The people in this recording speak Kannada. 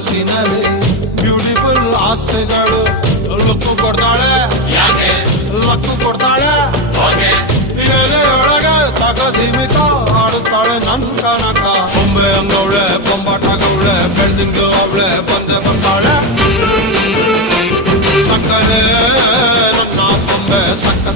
ಮನಸ್ಸಿನಲ್ಲಿ ಬ್ಯೂಟಿಫುಲ್ ಆಸೆಗಳು ಲಕ್ಕು ಕೊಡ್ತಾಳೆ ಲಕ್ಕು ಕೊಡ್ತಾಳೆ ಎಲೆಯೊಳಗೆ ತಗದಿಮಿತ ಆಡುತ್ತಾಳೆ ನನ್ ಕನಕ ಬೊಂಬೆ ಅಂಗವಳೆ ಬೊಂಬಾಟಗವಳೆ ಬೆಳ್ದಿಂಗ್ಳು ಅವಳೆ ಬಂದೆ ಬರ್ತಾಳೆ ಸಕ್ಕರೆ ನನ್ನ ಬೊಂಬೆ ಸಕ್ಕ